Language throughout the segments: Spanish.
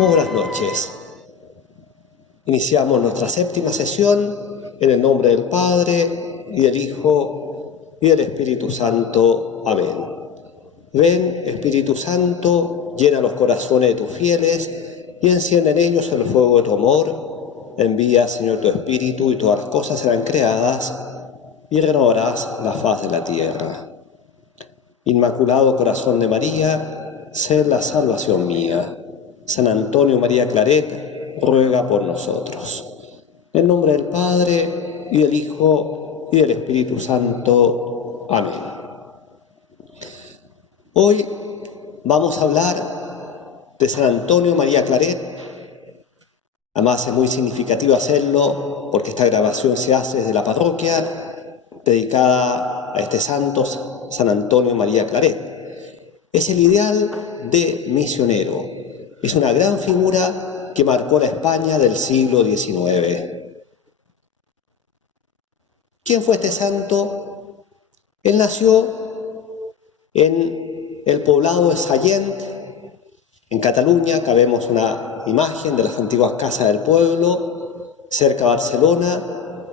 Muy buenas noches. Iniciamos nuestra séptima sesión en el nombre del Padre, y del Hijo, y del Espíritu Santo. Amén. Ven, Espíritu Santo, llena los corazones de tus fieles y enciende en ellos el fuego de tu amor. Envía, Señor, tu Espíritu y todas las cosas serán creadas y renovarás la faz de la tierra. Inmaculado Corazón de María, sé la salvación mía. San Antonio María Claret, ruega por nosotros. En nombre del Padre, y del Hijo, y del Espíritu Santo. Amén. Hoy vamos a hablar de San Antonio María Claret. Además es muy significativo hacerlo porque esta grabación se hace desde la parroquia dedicada a este santo, San Antonio María Claret. Es el ideal de misionero. Es una gran figura que marcó la España del siglo XIX. ¿Quién fue este santo? Él nació en el poblado de Sallent, en Cataluña. Acá vemos una imagen de las antiguas casas del pueblo, cerca de Barcelona,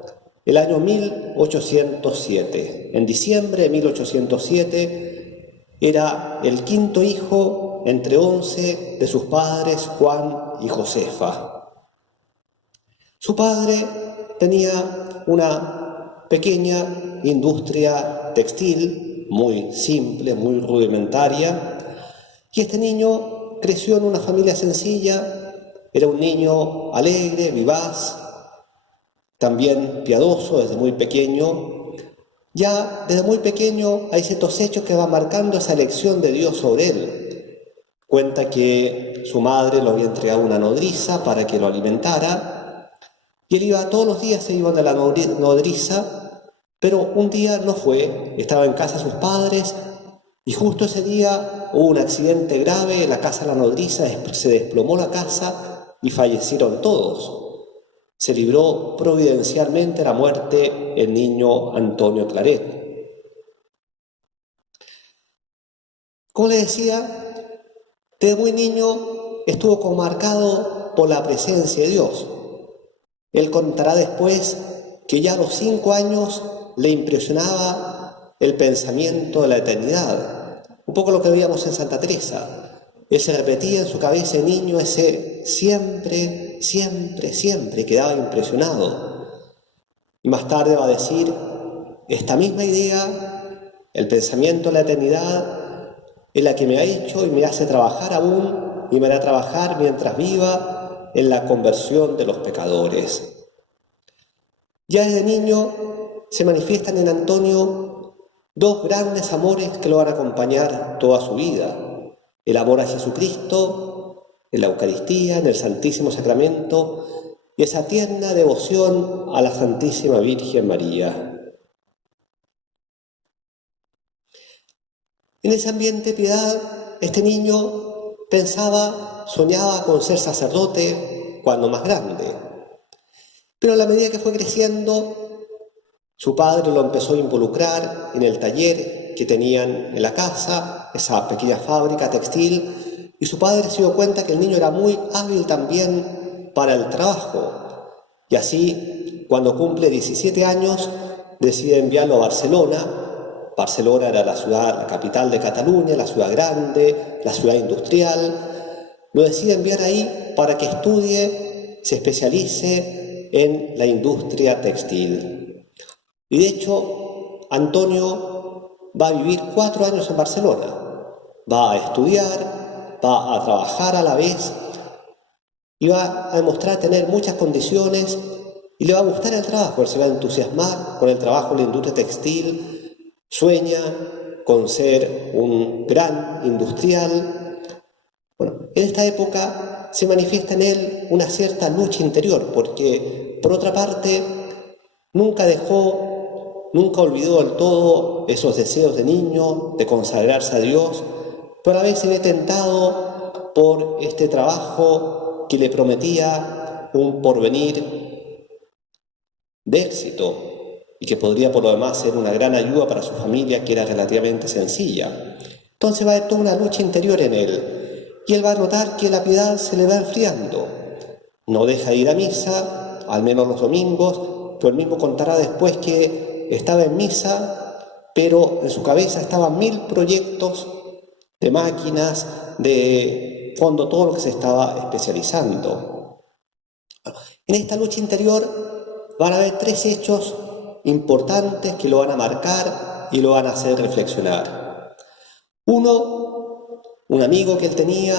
el año 1807. En diciembre de 1807 era el quinto hijo entre 11 de sus padres, Juan y Josefa. Su padre tenía una pequeña industria textil, muy simple, muy rudimentaria, y este niño creció en una familia sencilla. Era un niño alegre, vivaz, también piadoso desde muy pequeño. Ya desde muy pequeño hay ciertos hechos que van marcando esa elección de Dios sobre él. Cuenta que su madre lo había entregado a una nodriza para que lo alimentara, y él iba todos los días, se iba de la nodriza, pero un día no fue, estaba en casa de sus padres, y justo ese día hubo un accidente grave en la casa de la nodriza, se desplomó la casa y fallecieron todos. Se libró providencialmente la muerte el niño Antonio Claret. Como le decía, desde muy niño estuvo marcado por la presencia de Dios. Él contará después que ya a los 5 años le impresionaba el pensamiento de la eternidad. Un poco lo que veíamos en Santa Teresa. Él se repetía en su cabeza, el niño, ese siempre, siempre, siempre, quedaba impresionado. Y más tarde va a decir, esta misma idea, el pensamiento de la eternidad, es la que me ha hecho y me hace trabajar aún, y me hará trabajar mientras viva en la conversión de los pecadores. Ya desde niño se manifiestan en Antonio dos grandes amores que lo van a acompañar toda su vida: el amor a Jesucristo en la Eucaristía, en el Santísimo Sacramento, y esa tierna devoción a la Santísima Virgen María. En ese ambiente de piedad, este niño pensaba, soñaba con ser sacerdote cuando más grande. Pero a la medida que fue creciendo, su padre lo empezó a involucrar en el taller que tenían en la casa, esa pequeña fábrica textil, y su padre se dio cuenta que el niño era muy hábil también para el trabajo. Y así, cuando cumple 17 años, decide enviarlo a Barcelona. Barcelona era la ciudad, la capital de Cataluña, la ciudad grande, la ciudad industrial. Lo decide enviar ahí para que estudie, se especialice en la industria textil. Y de hecho, Antonio va a vivir 4 años en Barcelona. Va a estudiar, va a trabajar a la vez, y va a demostrar tener muchas condiciones, y le va a gustar el trabajo. Él se va a entusiasmar con el trabajo en la industria textil. Sueña con ser un gran industrial. Bueno, en esta época se manifiesta en él una cierta lucha interior, porque por otra parte nunca olvidó del todo esos deseos de niño, de consagrarse a Dios, pero a veces se ve tentado por este trabajo que le prometía un porvenir de éxito, y que podría por lo demás ser una gran ayuda para su familia, que era relativamente sencilla. Entonces va a haber toda una lucha interior en él, y él va a notar que la piedad se le va enfriando. No deja de ir a misa, al menos los domingos, pero él mismo contará después que estaba en misa, pero en su cabeza estaban 1000 proyectos de máquinas, de fondo, todo lo que se estaba especializando. En esta lucha interior van a haber 3 hechos importantes que lo van a marcar y lo van a hacer reflexionar. Uno, un amigo que él tenía,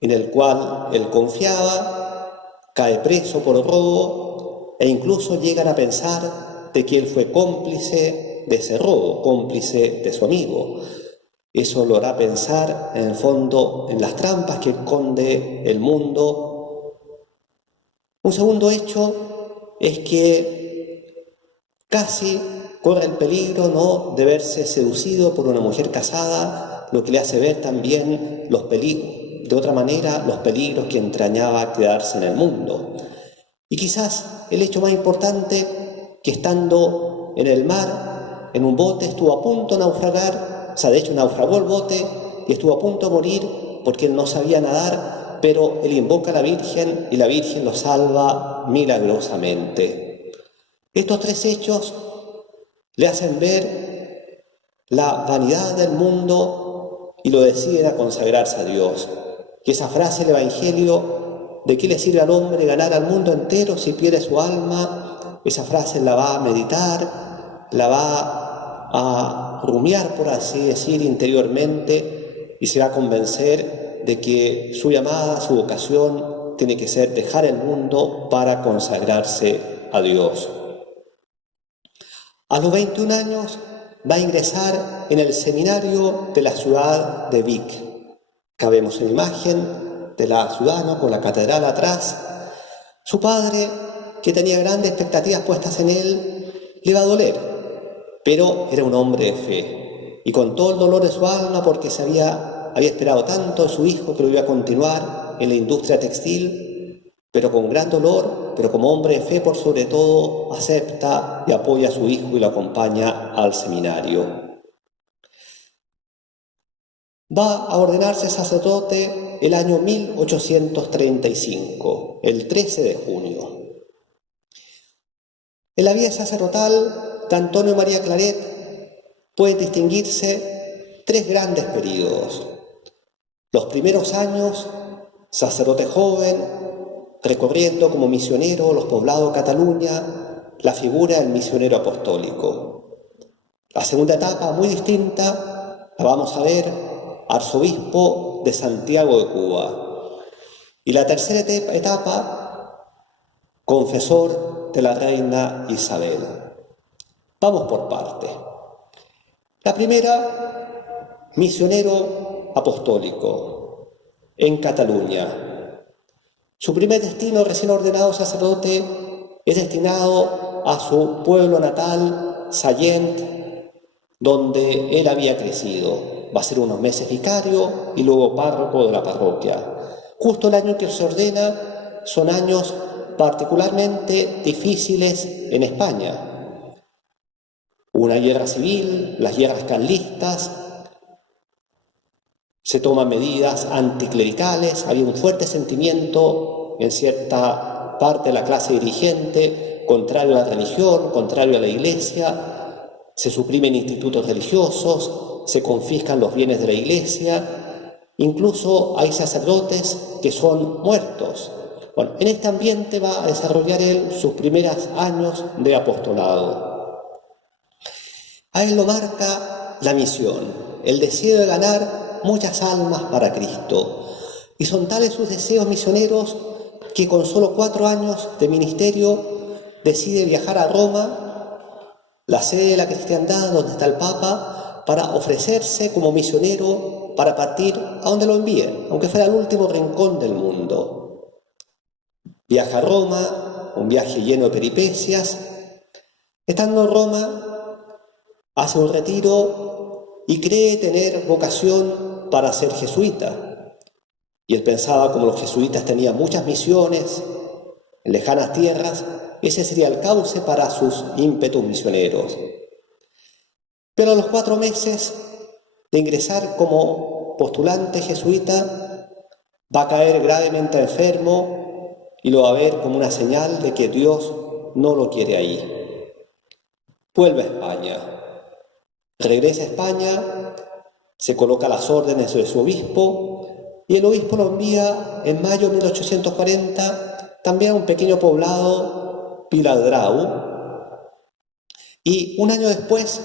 en el cual él confiaba, cae preso por robo e incluso llegan a pensar de que él fue cómplice de ese robo, cómplice de su amigo. Eso lo hará pensar, en el fondo, en las trampas que esconde el mundo. Un segundo hecho es que casi corre el peligro, ¿no?, de verse seducido por una mujer casada, lo que le hace ver también los peligros, de otra manera, los peligros que entrañaba quedarse en el mundo. Y quizás el hecho más importante, que estando en el mar, en un bote, estuvo a punto de naufragar. O sea, de hecho naufragó el bote y estuvo a punto de morir porque él no sabía nadar, pero él invoca a la Virgen y la Virgen lo salva milagrosamente. Estos 3 hechos le hacen ver la vanidad del mundo y lo deciden a consagrarse a Dios. Y esa frase del Evangelio, ¿de qué le sirve al hombre ganar al mundo entero si pierde su alma? Esa frase la va a meditar, la va a rumiar, por así decir, interiormente, y se va a convencer de que su llamada, su vocación, tiene que ser dejar el mundo para consagrarse a Dios. A los 21 años va a ingresar en el seminario de la ciudad de Vic. Acá vemos una imagen de la ciudad, ¿no?, con la catedral atrás. Su padre, que tenía grandes expectativas puestas en él, le va a doler. Pero era un hombre de fe, y con todo el dolor de su alma, porque había esperado tanto a su hijo que lo iba a continuar en la industria textil, pero con gran dolor, pero como hombre de fe por sobre todo, acepta y apoya a su hijo y lo acompaña al seminario. Va a ordenarse sacerdote el año 1835, el 13 de junio. En la vida sacerdotal de Antonio María Claret pueden distinguirse 3 grandes períodos. Los primeros años, sacerdote joven, recorriendo como misionero los poblados de Cataluña, la figura del misionero apostólico. La segunda etapa, muy distinta, la vamos a ver, arzobispo de Santiago de Cuba. Y la tercera etapa, confesor de la reina Isabel. Vamos por parte. La primera, misionero apostólico en Cataluña. Su primer destino, recién ordenado sacerdote, es destinado a su pueblo natal, Sallent, donde él había crecido. Va a ser unos meses vicario y luego párroco de la parroquia. Justo el año que se ordena son años particularmente difíciles en España. Una guerra civil, las guerras carlistas, se toman medidas anticlericales, había un fuerte sentimiento en cierta parte de la clase dirigente, contrario a la religión, contrario a la Iglesia, se suprimen institutos religiosos, se confiscan los bienes de la Iglesia, incluso hay sacerdotes que son muertos. Bueno, en este ambiente va a desarrollar él sus primeros años de apostolado. A él lo marca la misión, el deseo de ganar muchas almas para Cristo. Y son tales sus deseos misioneros que con solo 4 años de ministerio decide viajar a Roma, la sede de la cristiandad donde está el Papa, para ofrecerse como misionero para partir a donde lo envíen, aunque fuera el último rincón del mundo. Viaja a Roma, un viaje lleno de peripecias. Estando en Roma, hace un retiro y cree tener vocación para ser jesuita. Y él pensaba, como los jesuitas tenían muchas misiones en lejanas tierras, ese sería el cauce para sus ímpetus misioneros. Pero a los 4 meses de ingresar como postulante jesuita, va a caer gravemente enfermo y lo va a ver como una señal de que Dios no lo quiere ahí. Vuelve a España, regresa a España, se coloca las órdenes de su obispo y el obispo lo envía en mayo de 1840 también a un pequeño poblado, Viladrau, y un año después,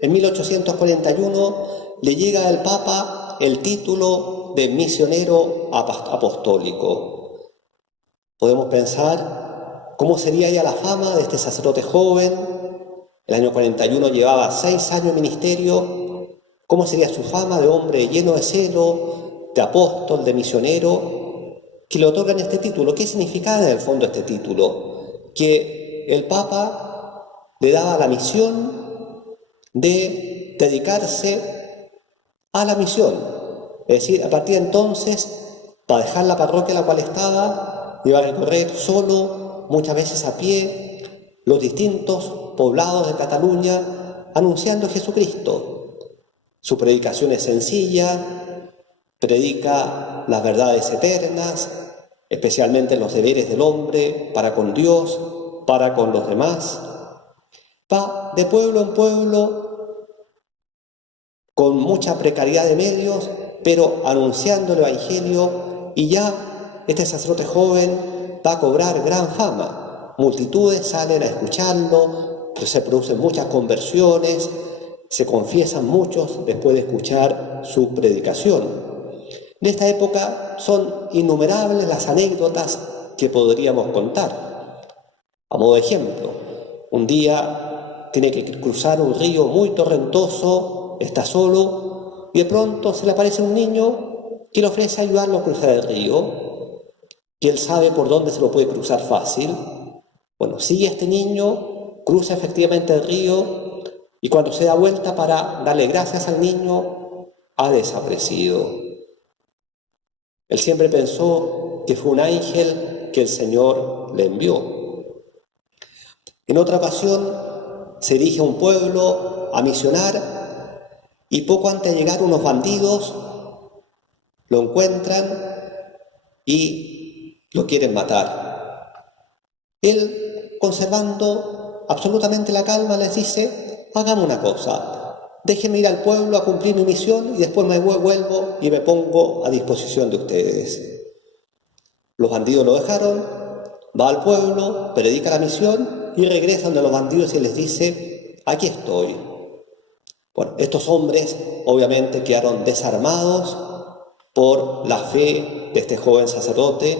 en 1841, le llega al Papa el título de misionero apostólico. Podemos pensar cómo sería ya la fama de este sacerdote joven. El año 41 llevaba 6 años de ministerio. ¿Cómo sería su fama de hombre lleno de celo, de apóstol, de misionero, que le otorgan este título? ¿Qué significaba en el fondo este título? Que el Papa le daba la misión de dedicarse a la misión. Es decir, a partir de entonces, para dejar la parroquia en la cual estaba, iba a recorrer solo, muchas veces a pie, los distintos poblados de Cataluña, anunciando a Jesucristo. Su predicación es sencilla, predica las verdades eternas, especialmente los deberes del hombre para con Dios, para con los demás. Va de pueblo en pueblo con mucha precariedad de medios, pero anunciando el Evangelio, y ya este sacerdote joven va a cobrar gran fama. Multitudes salen a escucharlo, se producen muchas conversiones, se confiesan muchos después de escuchar su predicación. En esta época son innumerables las anécdotas que podríamos contar. A modo de ejemplo, un día tiene que cruzar un río muy torrentoso, está solo, y de pronto se le aparece un niño que le ofrece ayudarlo a cruzar el río, que él sabe por dónde se lo puede cruzar fácil. Bueno, sigue este niño, cruza efectivamente el río, y cuando se da vuelta para darle gracias al niño, ha desaparecido. Él siempre pensó que fue un ángel que el Señor le envió. En otra ocasión, se dirige a un pueblo a misionar y poco antes de llegar unos bandidos lo encuentran y lo quieren matar. Él, conservando absolutamente la calma, les dice: hagamos una cosa, déjenme ir al pueblo a cumplir mi misión y después me vuelvo y me pongo a disposición de ustedes. Los bandidos lo dejaron, va al pueblo, predica la misión y regresan de los bandidos y les dice: aquí estoy. Bueno, estos hombres obviamente quedaron desarmados por la fe de este joven sacerdote.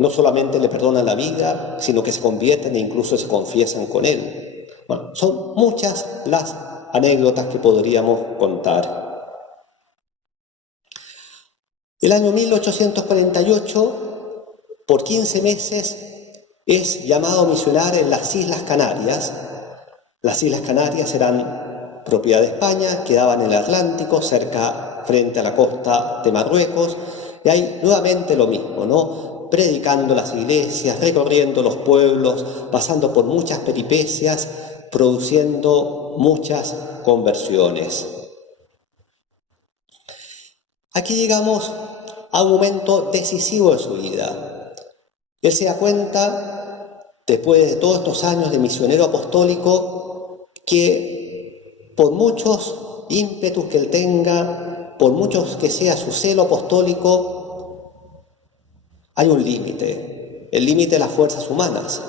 No solamente le perdonan la vida, sino que se convierten e incluso se confiesan con él. Bueno, son muchas las anécdotas que podríamos contar. El año 1848, por 15 meses, es llamado a misionar en las Islas Canarias. Las Islas Canarias eran propiedad de España, quedaban en el Atlántico, frente a la costa de Marruecos, y hay nuevamente lo mismo, ¿no? Predicando las iglesias, recorriendo los pueblos, pasando por muchas peripecias, produciendo muchas conversiones. Aquí llegamos a un momento decisivo de su vida. Él se da cuenta, después de todos estos años de misionero apostólico, que por muchos ímpetus que él tenga, por muchos que sea su celo apostólico, hay un límite, el límite de las fuerzas humanas.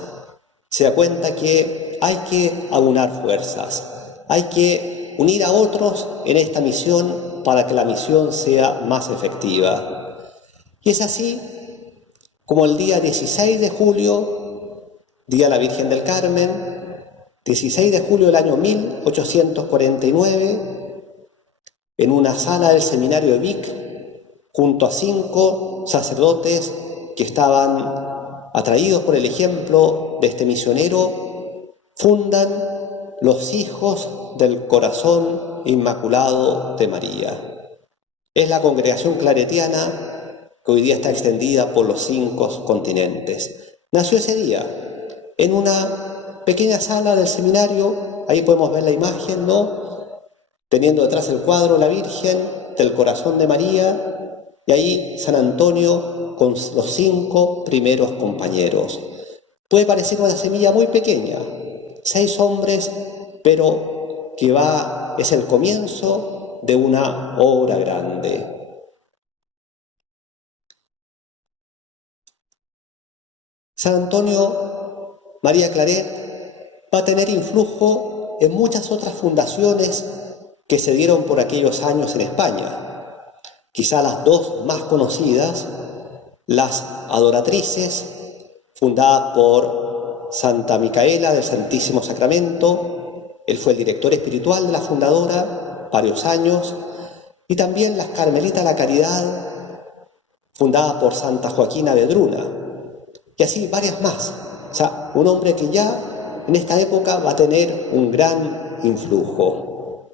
Se da cuenta que hay que aunar fuerzas, hay que unir a otros en esta misión para que la misión sea más efectiva. Y es así como el día 16 de julio, Día de la Virgen del Carmen, 16 de julio del año 1849, en una sala del seminario de Vic, junto a 5 sacerdotes que estaban atraídos por el ejemplo de este misionero, fundan los Hijos del Corazón Inmaculado de María. Es la congregación claretiana que hoy día está extendida por los 5 continentes. Nació ese día, en una pequeña sala del seminario. Ahí podemos ver la imagen, ¿no? Teniendo detrás el cuadro la Virgen del Corazón de María, y ahí San Antonio con los 5 primeros compañeros. Puede parecer una semilla muy pequeña, 6 hombres, pero que es el comienzo de una obra grande. San Antonio María Claret va a tener influjo en muchas otras fundaciones que se dieron por aquellos años en España. Quizá las 2 más conocidas, las Adoratrices, fundadas por Santa Micaela del Santísimo Sacramento. Él fue el director espiritual de la fundadora varios años. Y también las Carmelitas de la Caridad, fundadas por Santa Joaquina Vedruna. Y así varias más. O sea, un hombre que ya en esta época va a tener un gran influjo.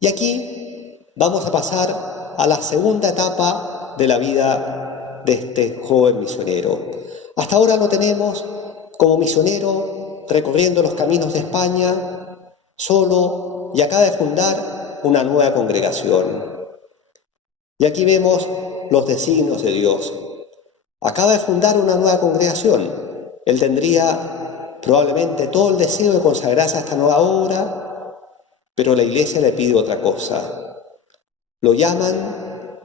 Y aquí vamos a pasar a la segunda etapa de la vida de este joven misionero. Hasta ahora lo tenemos como misionero recorriendo los caminos de España, solo, y acaba de fundar una nueva congregación. Y aquí vemos los designios de Dios. Acaba de fundar una nueva congregación. Él tendría probablemente todo el deseo de consagrarse a esta nueva obra, pero la Iglesia le pide otra cosa. Lo llaman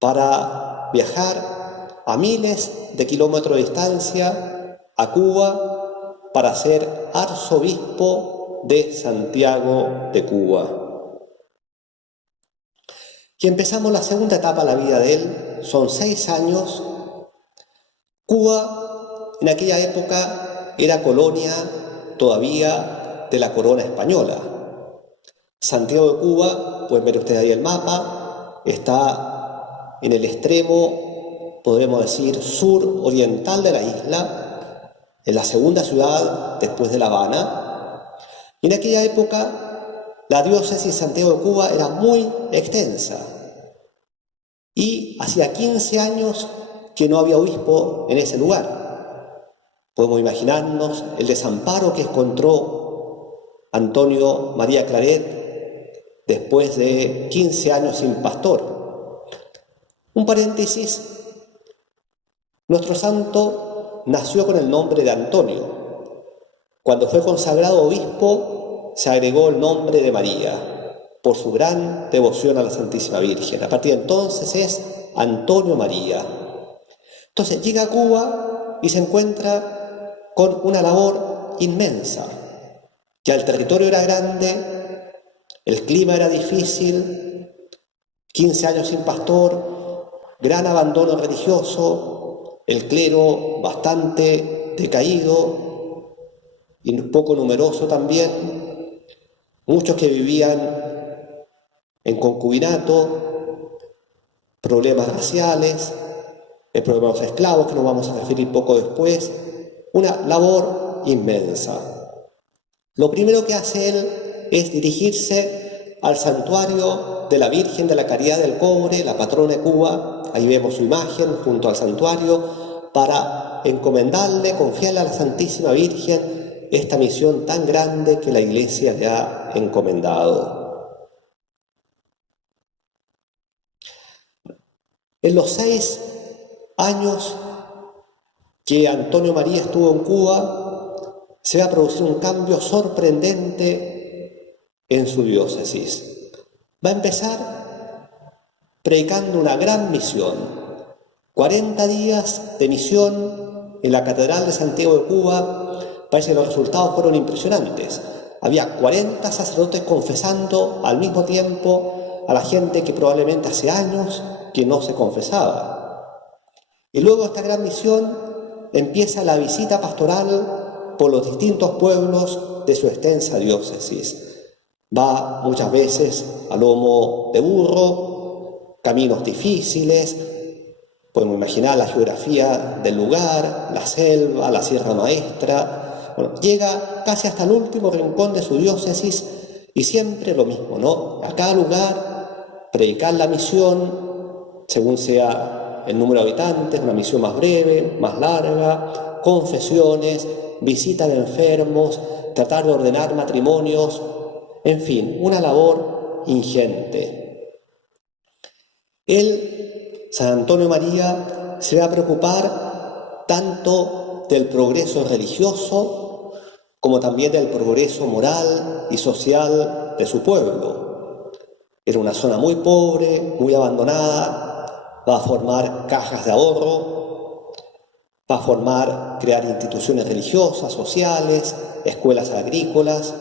para viajar a miles de kilómetros de distancia a Cuba para ser arzobispo de Santiago de Cuba. Y empezamos la segunda etapa de la vida de él. Son 6 años. Cuba en aquella época era colonia todavía de la corona española. Santiago de Cuba, pueden ver ustedes ahí el mapa, está en el extremo, podemos decir, sur-oriental de la isla, en la segunda ciudad después de La Habana. Y en aquella época la diócesis de Santiago de Cuba era muy extensa. Y hacía 15 años que no había obispo en ese lugar. Podemos imaginarnos el desamparo que encontró Antonio María Claret después de 15 años sin pastor. Un paréntesis, nuestro santo nació con el nombre de Antonio. Cuando fue consagrado obispo, se agregó el nombre de María, por su gran devoción a la Santísima Virgen. A partir de entonces es Antonio María. Entonces llega a Cuba y se encuentra con una labor inmensa. Ya el territorio era grande, el clima era difícil, 15 años sin pastor, gran abandono religioso, el clero bastante decaído y poco numeroso también, muchos que vivían en concubinato, problemas raciales, el problema de los esclavos, que nos vamos a referir poco después, una labor inmensa. Lo primero que hace él es dirigirse al santuario de la Virgen de la Caridad del Cobre, la patrona de Cuba. Ahí vemos su imagen junto al santuario, para encomendarle, confiarle a la Santísima Virgen esta misión tan grande que la Iglesia le ha encomendado. En los 6 años que Antonio María estuvo en Cuba, se va a producir un cambio sorprendente en su diócesis. Va a empezar predicando una gran misión, 40 días de misión en la Catedral de Santiago de Cuba. Parece que los resultados fueron impresionantes. Había 40 sacerdotes confesando al mismo tiempo a la gente que probablemente hace años que no se confesaba. Y luego de esta gran misión empieza la visita pastoral por los distintos pueblos de su extensa diócesis. Va muchas veces a lomo de burro, caminos difíciles, podemos imaginar la geografía del lugar, la selva, la Sierra Maestra. Bueno, llega casi hasta el último rincón de su diócesis y siempre lo mismo, ¿no? A cada lugar predicar la misión, según sea el número de habitantes, una misión más breve, más larga, confesiones, visita de enfermos, tratar de ordenar matrimonios, en fin, una labor ingente. Él, San Antonio María, se va a preocupar tanto del progreso religioso como también del progreso moral y social de su pueblo. Era una zona muy pobre, muy abandonada, va a formar cajas de ahorro, va a crear instituciones religiosas, sociales, escuelas agrícolas,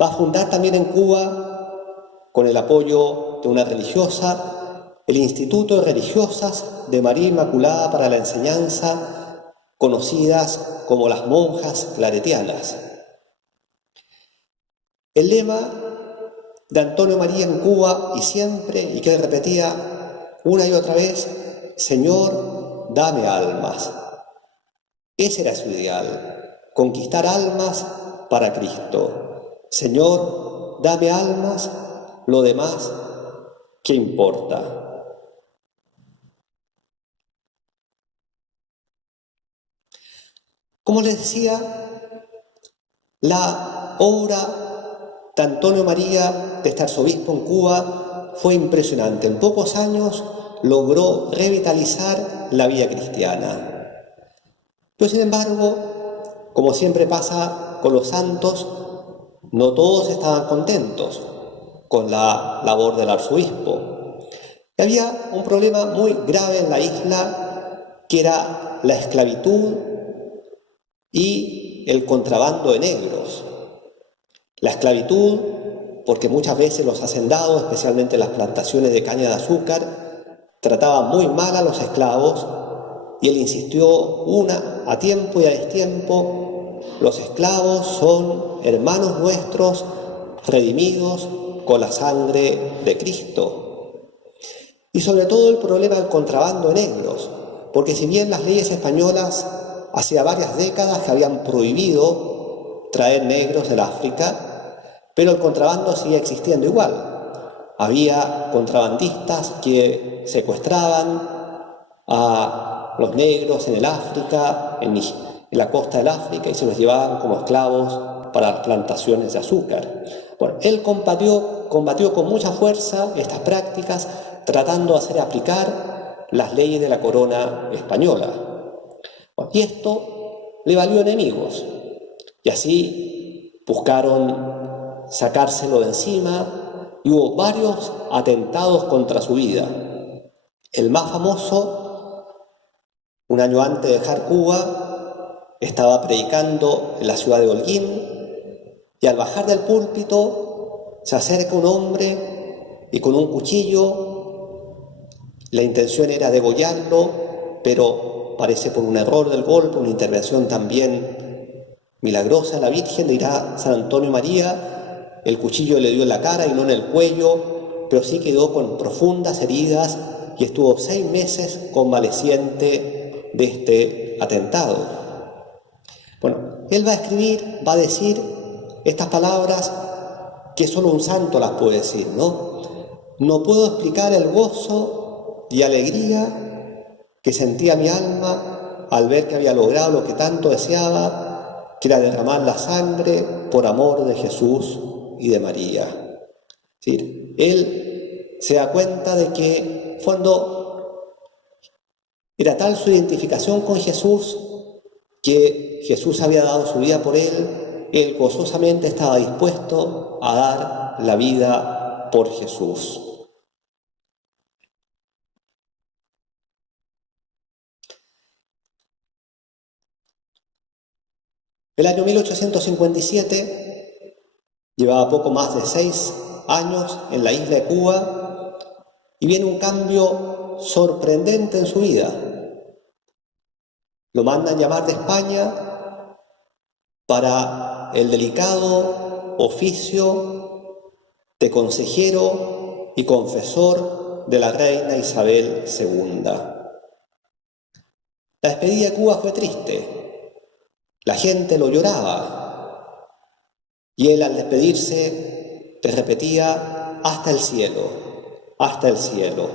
va a fundar también en Cuba, con el apoyo de una religiosa, el Instituto de Religiosas de María Inmaculada para la Enseñanza, conocidas como las monjas claretianas. El lema de Antonio María en Cuba y siempre, y que él repetía una y otra vez: Señor, dame almas. Ese era su ideal, conquistar almas para Cristo. Señor, dame almas, lo demás, ¿qué importa? Como les decía, la obra de Antonio María, de este arzobispo en Cuba, fue impresionante. En pocos años logró revitalizar la vida cristiana. Pero sin embargo, como siempre pasa con los santos, no todos estaban contentos con la labor del arzobispo. Y había un problema muy grave en la isla, que era la esclavitud y el contrabando de negros. La esclavitud, porque muchas veces los hacendados, especialmente las plantaciones de caña de azúcar, trataban muy mal a los esclavos, y él insistió a tiempo y a destiempo: los esclavos son hermanos nuestros, redimidos con la sangre de Cristo. Y sobre todo el problema del contrabando de negros, porque si bien las leyes españolas hacía varias décadas que habían prohibido traer negros del África, pero el contrabando seguía existiendo igual. Había contrabandistas que secuestraban a los negros en el África, en la costa del África, y se los llevaban como esclavos para las plantaciones de azúcar. Bueno, él combatió con mucha fuerza estas prácticas, tratando de hacer aplicar las leyes de la corona española. Bueno, y esto le valió enemigos, y así buscaron sacárselo de encima, y hubo varios atentados contra su vida. El más famoso: un año antes de dejar Cuba, estaba predicando en la ciudad de Holguín, y al bajar del púlpito se acerca un hombre y con un cuchillo, la intención era degollarlo, pero parece por un error del golpe, una intervención también milagrosa de la Virgen, dirá San Antonio María, el cuchillo le dio en la cara y no en el cuello, pero sí quedó con profundas heridas y estuvo 6 meses convaleciente de este atentado. Bueno, él va a escribir, va a decir estas palabras que solo un santo las puede decir, ¿no? No puedo explicar el gozo y alegría que sentía mi alma al ver que había logrado lo que tanto deseaba, que era derramar la sangre por amor de Jesús y de María. Es decir, él se da cuenta de que cuando era tal su identificación con Jesús, que Jesús había dado su vida por él gozosamente estaba dispuesto a dar la vida por Jesús. El año 1857, llevaba poco más de 6 años en la isla de Cuba, y viene un cambio sorprendente en su vida. Lo mandan llamar de España para el delicado oficio de consejero y confesor de la reina Isabel II. La despedida de Cuba fue triste, la gente lo lloraba, y él al despedirse te repetía: hasta el cielo, hasta el cielo.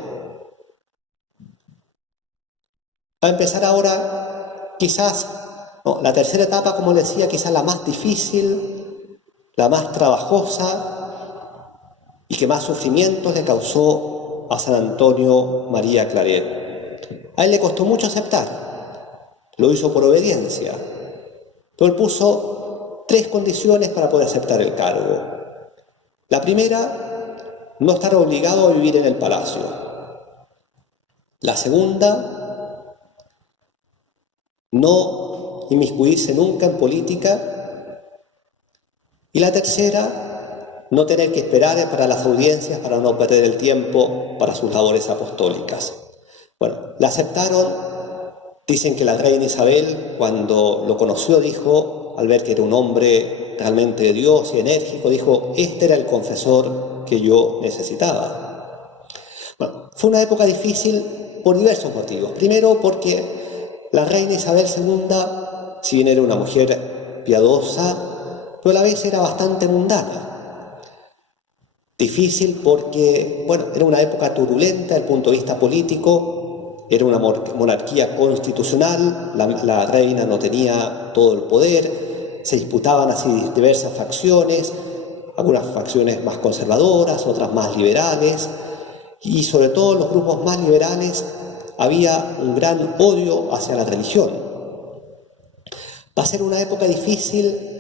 Va a empezar ahora quizás la tercera etapa, como les decía, quizás la más difícil, la más trabajosa y que más sufrimientos le causó a San Antonio María Claret. A él le costó mucho aceptar, lo hizo por obediencia, pero él puso 3 condiciones para poder aceptar el cargo. La primera, no estar obligado a vivir en el palacio. La segunda, no inmiscuirse nunca en política. Y la tercera, no tener que esperar para las audiencias para no perder el tiempo para sus labores apostólicas. Bueno, la aceptaron. Dicen que la reina Isabel, cuando lo conoció, dijo, al ver que era un hombre realmente de Dios y enérgico, dijo, este era el confesor que yo necesitaba. Bueno, fue una época difícil por diversos motivos. Primero, porque la reina Isabel II, si bien era una mujer piadosa, pero a la vez era bastante mundana. Difícil porque, bueno, era una época turbulenta desde el punto de vista político. Era una monarquía constitucional, la reina no tenía todo el poder, se disputaban así diversas facciones, algunas facciones más conservadoras, otras más liberales, y sobre todo en los grupos más liberales había un gran odio hacia la religión. Va a ser una época difícil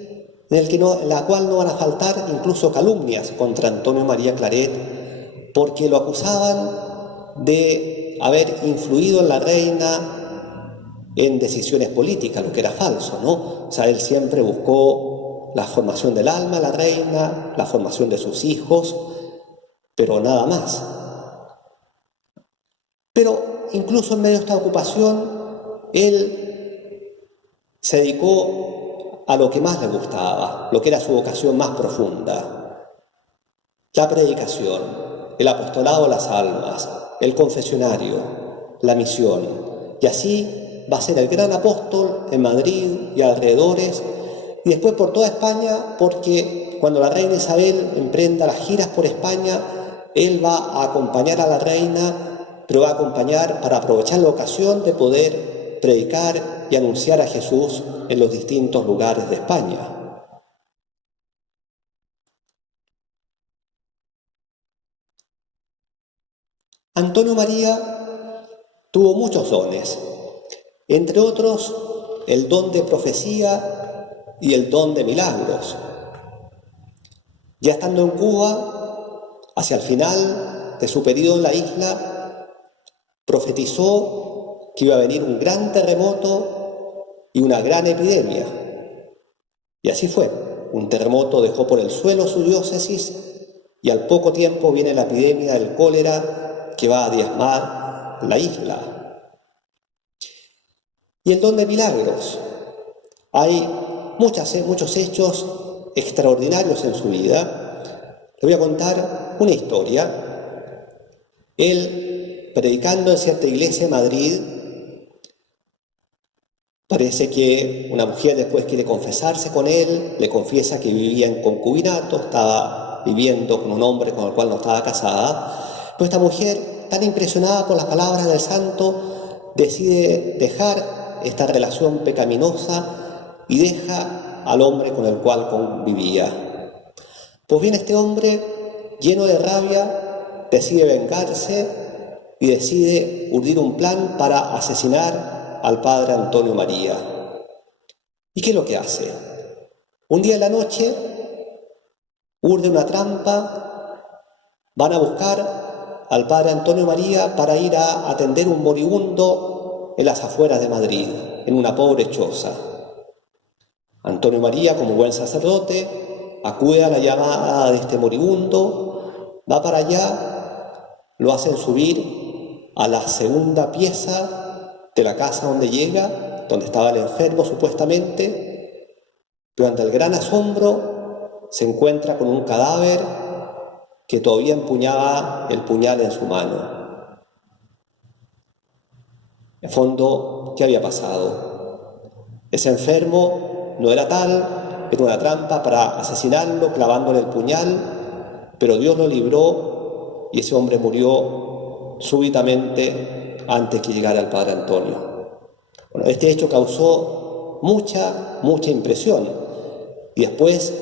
en la cual no van a faltar incluso calumnias contra Antonio María Claret, porque lo acusaban de haber influido en la reina en decisiones políticas, lo que era falso, ¿no? O sea, él siempre buscó la formación del alma de la reina, la formación de sus hijos, pero nada más. Pero incluso en medio de esta ocupación, él se dedicó a lo que más le gustaba, lo que era su vocación más profunda: la predicación, el apostolado a las almas, el confesionario, la misión. Y así va a ser el gran apóstol en Madrid y alrededores, y después por toda España, porque cuando la reina Isabel emprenda las giras por España, él va a acompañar a la reina, pero va a acompañar para aprovechar la ocasión de poder predicar y anunciar a Jesús en los distintos lugares de España. Antonio María tuvo muchos dones, entre otros el don de profecía y el don de milagros. Ya estando en Cuba, hacia el final de su periodo en la isla, profetizó que iba a venir un gran terremoto y una gran epidemia. Y así fue. Un terremoto dejó por el suelo su diócesis y al poco tiempo viene la epidemia del cólera, que va a diezmar la isla. Y el don de milagros. Hay muchos hechos extraordinarios en su vida. Le voy a contar una historia. Él, predicando en cierta iglesia en Madrid, parece que una mujer después quiere confesarse con él, le confiesa que vivía en concubinato, estaba viviendo con un hombre con el cual no estaba casada. Pero esta mujer, tan impresionada por las palabras del santo, decide dejar esta relación pecaminosa y deja al hombre con el cual convivía. Pues bien, este hombre, lleno de rabia, decide vengarse y decide urdir un plan para asesinar al padre Antonio María. ¿Y qué es lo que hace? Un día en la noche, urde una trampa, van a buscar al padre Antonio María para ir a atender un moribundo en las afueras de Madrid, en una pobre choza. Antonio María, como buen sacerdote, acude a la llamada de este moribundo, va para allá, lo hacen subir a la segunda pieza de la casa donde llega, donde estaba el enfermo supuestamente. Durante el gran asombro se encuentra con un cadáver que todavía empuñaba el puñal en su mano. En fondo, ¿qué había pasado? Ese enfermo no era tal, era una trampa para asesinarlo, clavándole el puñal, pero Dios lo libró y ese hombre murió súbitamente antes que llegara el padre Antonio. Bueno, este hecho causó mucha impresión, y después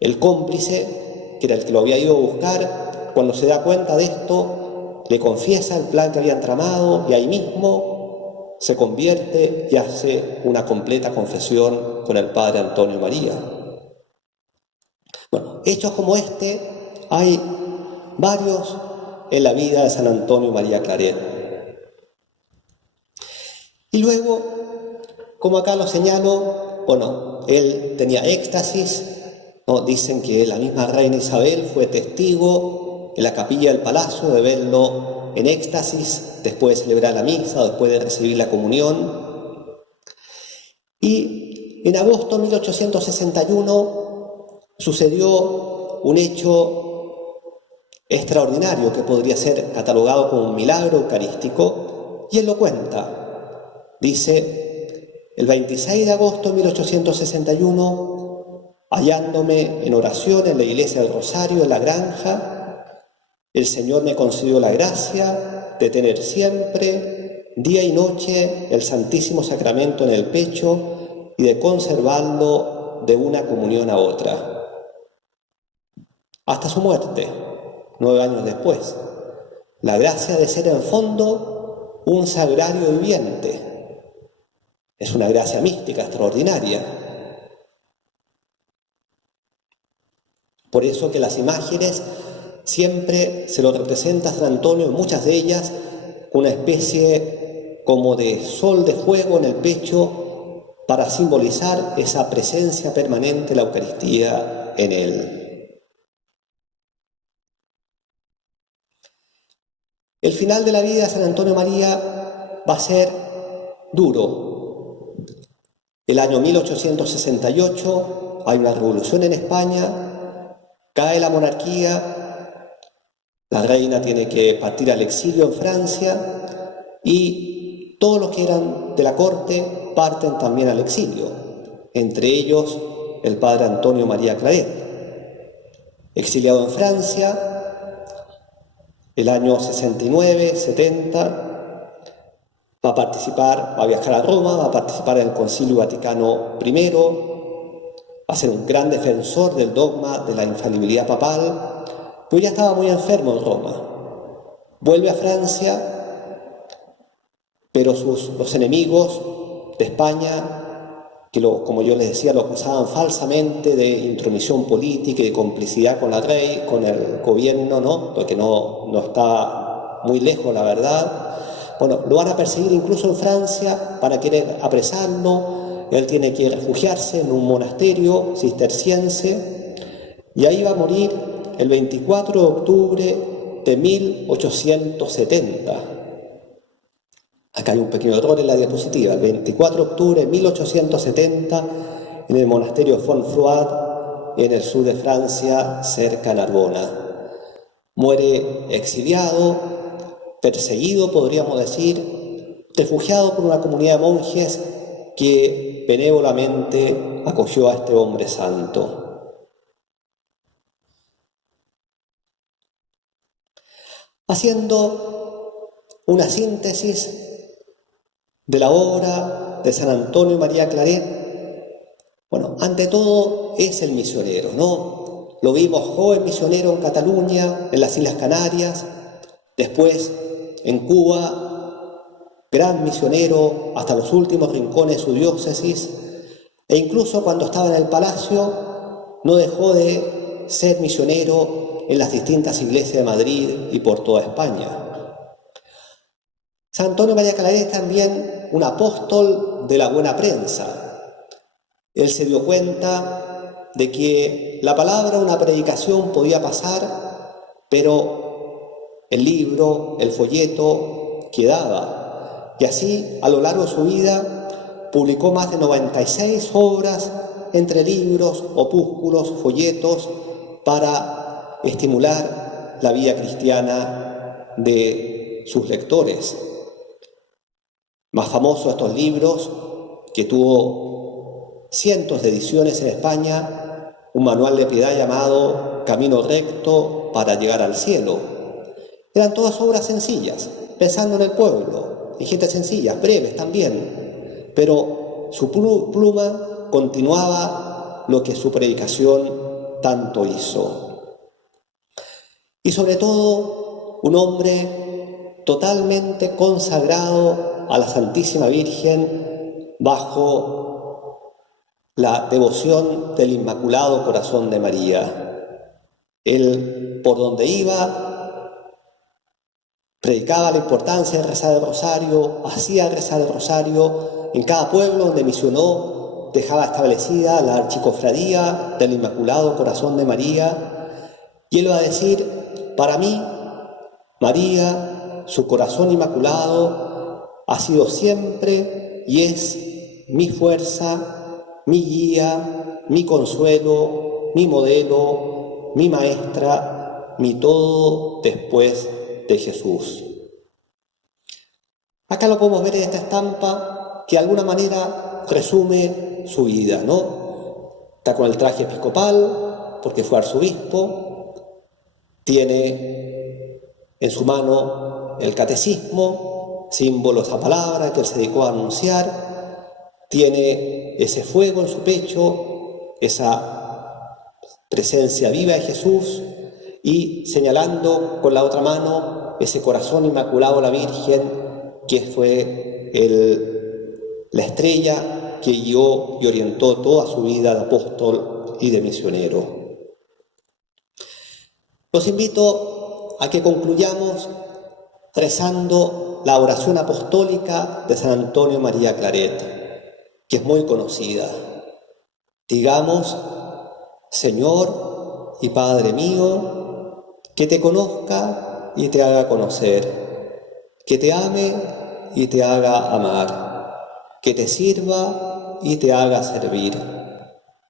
el cómplice, que era el que lo había ido a buscar, cuando se da cuenta de esto, le confiesa el plan que habían tramado y ahí mismo se convierte y hace una completa confesión con el padre Antonio María. Bueno, hechos como este hay varios en la vida de San Antonio María Claret. Y luego, como acá lo señalo, bueno, él tenía éxtasis, ¿no? Dicen que la misma reina Isabel fue testigo en la capilla del palacio de verlo en éxtasis después de celebrar la misa, después de recibir la comunión. Y en agosto de 1861 sucedió un hecho extraordinario que podría ser catalogado como un milagro eucarístico, y él lo cuenta. Dice: el 26 de agosto de 1861, hallándome en oración en la iglesia del Rosario de la Granja, el Señor me concedió la gracia de tener siempre, día y noche, el Santísimo Sacramento en el pecho y de conservarlo de una comunión a otra. Hasta su muerte, 9 años después. La gracia de ser en fondo un sagrario viviente. Es una gracia mística extraordinaria. Por eso que las imágenes siempre se lo representa a San Antonio, en muchas de ellas, una especie como de sol de fuego en el pecho para simbolizar esa presencia permanente de la Eucaristía en él. El final de la vida de San Antonio María va a ser duro. El año 1868 hay una revolución en España, cae la monarquía, la reina tiene que partir al exilio en Francia y todos los que eran de la corte parten también al exilio, entre ellos el padre Antonio María Claret, exiliado en Francia. El año 69, 70, va a viajar a Roma, va a participar en el Concilio Vaticano I, va a ser un gran defensor del dogma de la infalibilidad papal, pero ya estaba muy enfermo en Roma. Vuelve a Francia, pero los enemigos de España, que como yo les decía, lo acusaban falsamente de intromisión política y de complicidad con el gobierno, ¿no? Lo que no está muy lejos, la verdad. Bueno, lo van a perseguir incluso en Francia para querer apresarlo. Él tiene que refugiarse en un monasterio cisterciense y ahí va a morir el 24 de octubre de 1870. Acá hay un pequeño error en la diapositiva. El 24 de octubre de 1870, en el monasterio de Fontfroid, en el sur de Francia, cerca de Narbona. Muere exiliado, perseguido, podríamos decir, refugiado por una comunidad de monjes que benévolamente acogió a este hombre santo. Haciendo una síntesis de la obra de San Antonio María Claret, bueno, ante todo es el misionero, ¿no? Lo vimos joven misionero en Cataluña, en las Islas Canarias, después en Cuba, gran misionero hasta los últimos rincones de su diócesis, e incluso cuando estaba en el palacio no dejó de ser misionero en las distintas iglesias de Madrid y por toda España. San Antonio María Claret es también un apóstol de la buena prensa. Él se dio cuenta de que la palabra, una predicación podía pasar, pero el libro, el folleto quedaba. Y así, a lo largo de su vida, publicó más de 96 obras entre libros, opúsculos, folletos, para estimular la vida cristiana de sus lectores. Más famoso estos libros, que tuvo cientos de ediciones en España, un manual de piedad llamado Camino Recto para llegar al cielo. Eran todas obras sencillas, pensando en el pueblo, en gente sencilla, breves también, pero su pluma continuaba lo que su predicación tanto hizo. Y sobre todo, un hombre totalmente consagrado a la Santísima Virgen bajo la devoción del Inmaculado Corazón de María. Él, por donde iba, predicaba la importancia de rezar el rosario, hacía rezar el rosario. En cada pueblo donde misionó dejaba establecida la archicofradía del Inmaculado Corazón de María, y él va a decir: para mí, María, su corazón inmaculado, ha sido siempre y es mi fuerza, mi guía, mi consuelo, mi modelo, mi maestra, mi todo después de Jesús. Acá lo podemos ver en esta estampa que de alguna manera resume su vida, ¿no? Está con el traje episcopal porque fue arzobispo, tiene en su mano el catecismo, símbolo de esa palabra que él se dedicó a anunciar, tiene ese fuego en su pecho, esa presencia viva de Jesús, y señalando con la otra mano ese corazón inmaculado de la Virgen, que fue la estrella que guió y orientó toda su vida de apóstol y de misionero. Los invito a que concluyamos rezando la oración apostólica de San Antonio María Claret, que es muy conocida. Digamos: Señor y Padre mío, que te conozca y te haga conocer, que te ame y te haga amar, que te sirva y te haga servir,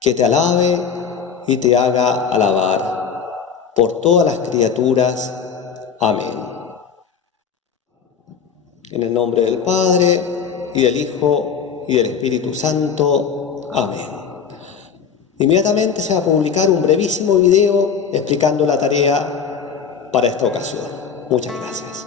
que te alabe y te haga alabar, por todas las criaturas. Amén. En el nombre del Padre, y del Hijo, y del Espíritu Santo. Amén. Inmediatamente se va a publicar un brevísimo video explicando la tarea para esta ocasión. Muchas gracias.